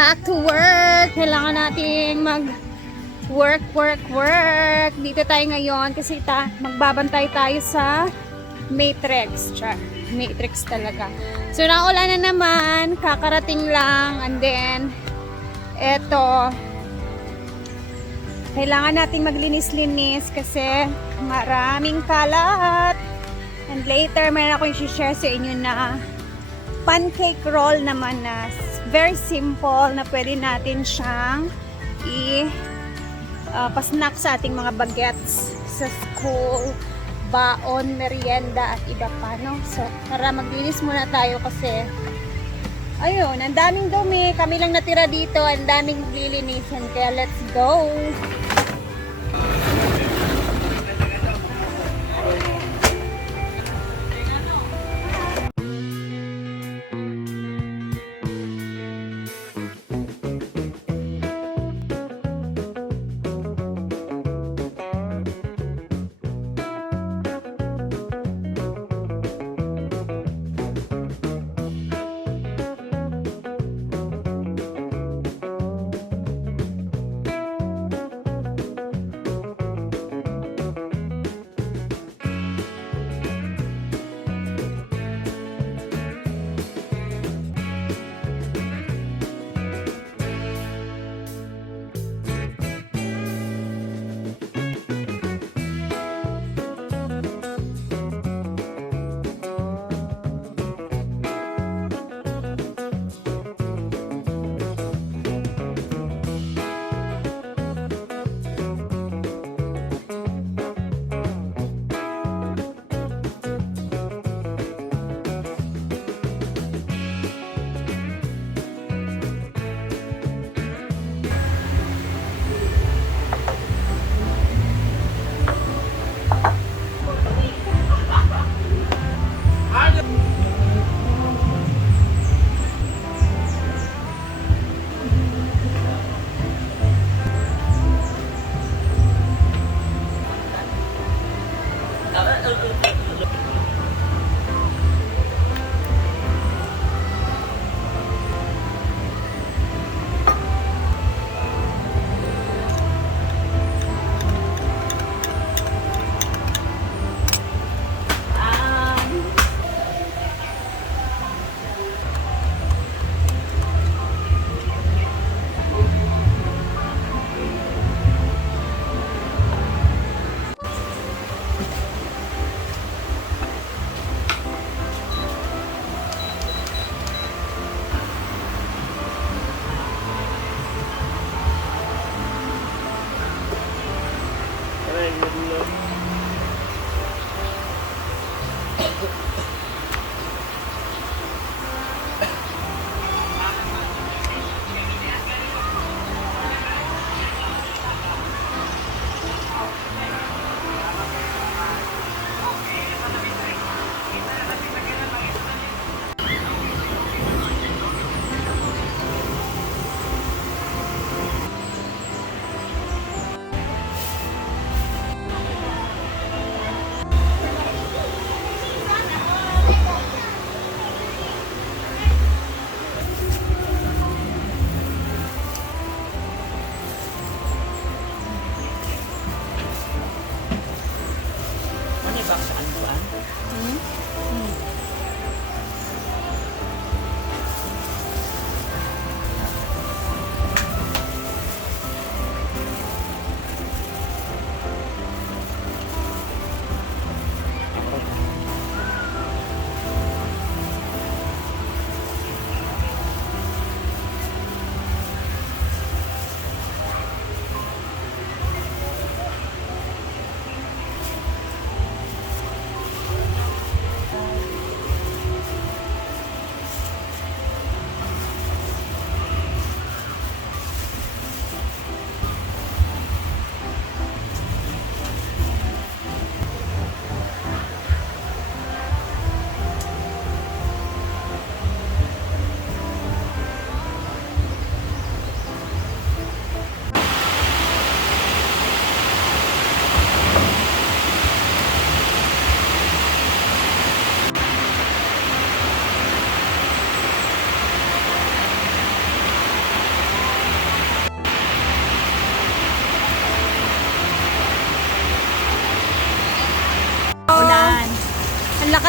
back to work. Kailangan nating work. Dito tayo ngayon kasi magbabantay tayo sa Matrix. Matrix talaga. So, naulan na naman. Kakarating lang. And then, eto, kailangan nating maglinis-linis kasi maraming kalat. And later, mayroon akong i-share sa inyo na pancake roll naman na very simple na pwede natin siyang pasnack sa ating mga bagets sa school, baon, merienda at iba pa, no? So, para maglinis muna tayo kasi ayun, ang daming dumi. Kami lang natira dito, ang daming lilinisan. Kaya let's go!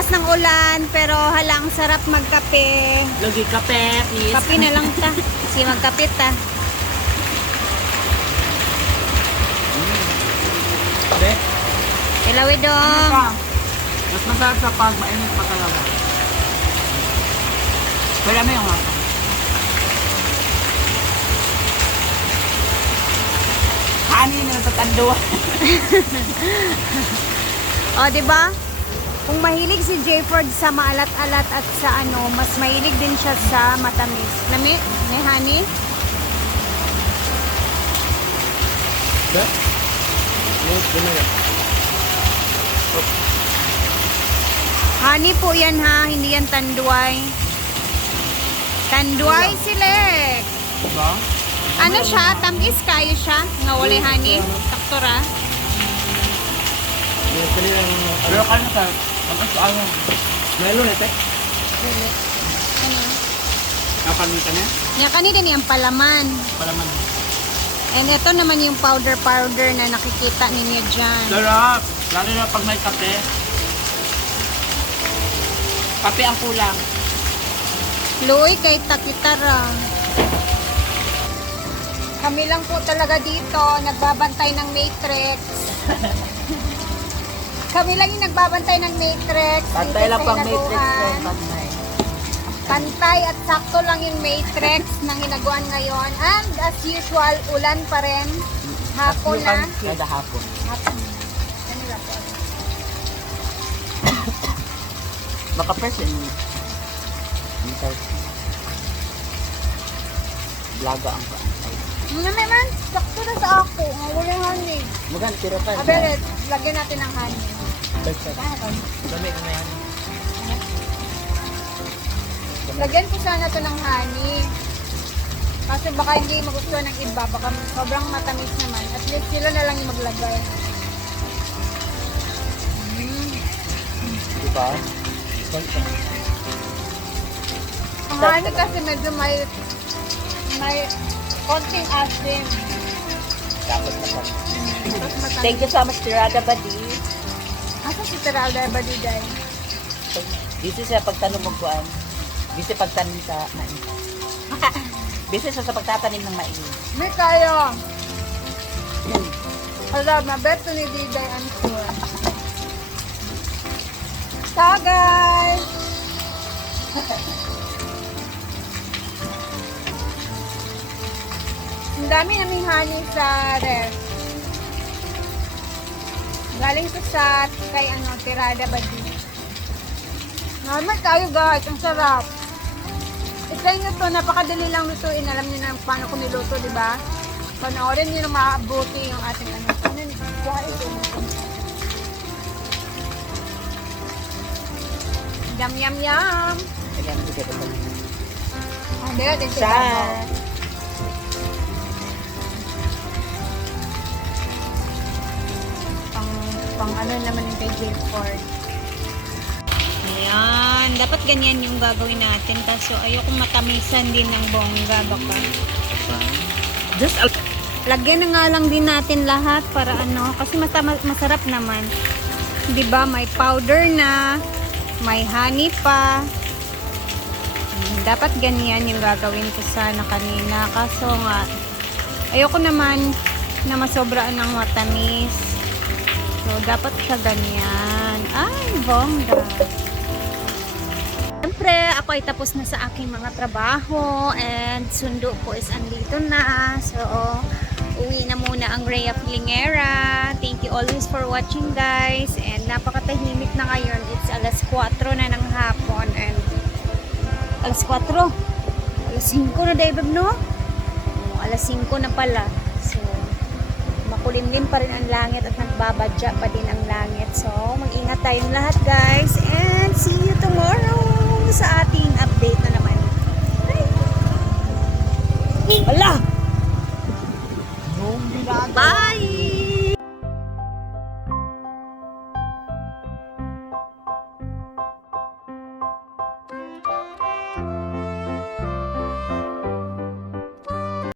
lakas ng ulan, pero halang sarap magkape. Lagi kape, please. Kape na lang ta. Kasi magkape ta. Kape? Ilawi dong. Mas masarap sa pag mainit pa talaga. Pero may yung hapon. Kanin na sa tanduan. O, di ba? Kung mahilig si Jayford sa maalat-alat at sa ano, mas mahilig din siya sa matamis. Lami? May honey? Honey po yan ha, hindi yan tanduay. Tanduay select. Diba? Ano siya? Tamis kayo siya? Nga wala honey? Taktora? Pero kano sa ano? Melo na tek. Ano? Napalita na? Nga kanina niyang palaman. Palaman. And ito naman yung powder na nakikita ninyo dyan. Sarap! Lalo na pag may kape. Kape ang kulang. Luoy kay Takitara. Kami lang po talaga dito, nagbabantay ng Matrix. Kami lang yung nagbabantay ng Matrix. Pantay dito lang sa pang matrix Hinaguan. ko. Pantay. Pantay at sakto lang yung Matrix ng Hinaguan ngayon. And as usual, ulan pa rin. Hapon na. Kada hapon. Hapon. Ano ba po? Baka person. Blaga ang pantay. Ano naman? Sakto na sa ako. Wala honey. Magan, tira pa. Abelet, lagyan natin ng honey. Dami ko na yan. Lagyan ko sana to ng honey. Kasi baka hindi magustuhan ng iba. Baka sobrang matamis naman. At least sila na lang yung maglagay. Diba? Ang honey kasi medyo may konting asim. Dapat na pa. Tapos matamis. Thank you so much, Tirada Badi. Asa si Teralda Badiday? Busy siya pagtanong mo kuan. Busy pagtanim sa mais. Busy siya sa pagtatanim ng mais. May kayo. Alam, mabeto ni Diday ang tour. Ta guys! Ang dami naming honey sa ref. Galing to sa kay ano, Tirada Badi. Normal tayo guys, ang sarap. Itry nyo to, napakadali lang lutuin. Alam niyo na paano ko niluto, di ba? Panoorin niyo na maabuti yung ating ano. Ano ni? Yum, yum, yum. Kaya hindi ka pa. Ah, dito din Siya. siya. Pang ano naman yung kay Jayford. Ayan. Dapat ganyan yung gagawin natin. Kaso ayoko matamisan din ng bongga. Baka. Just Lagyan na nga lang din natin lahat para ano. Kasi masarap naman. Diba? May powder na. May honey pa. Dapat ganyan yung gagawin ko sana kanina. Kaso nga, ayoko naman na masobraan ng matamis. So, dapat siya ganyan. Ay, bongga. Siyempre, ako ay tapos na sa aking mga trabaho and sundo ko is andito na. So, uwi na muna ang Rhea Filingera. Thank you always for watching guys. And napakatahimik na ngayon. It's alas 4 na ng hapon and alas 4. Alas 5 na daibab no? Alas 5 na pala. So, makulimlim pa rin ang langit at nagbabadya pa din ang langit. So, mag-ingat tayong lahat guys. And see you tomorrow sa ating update na naman. Bye! Bye! Bye!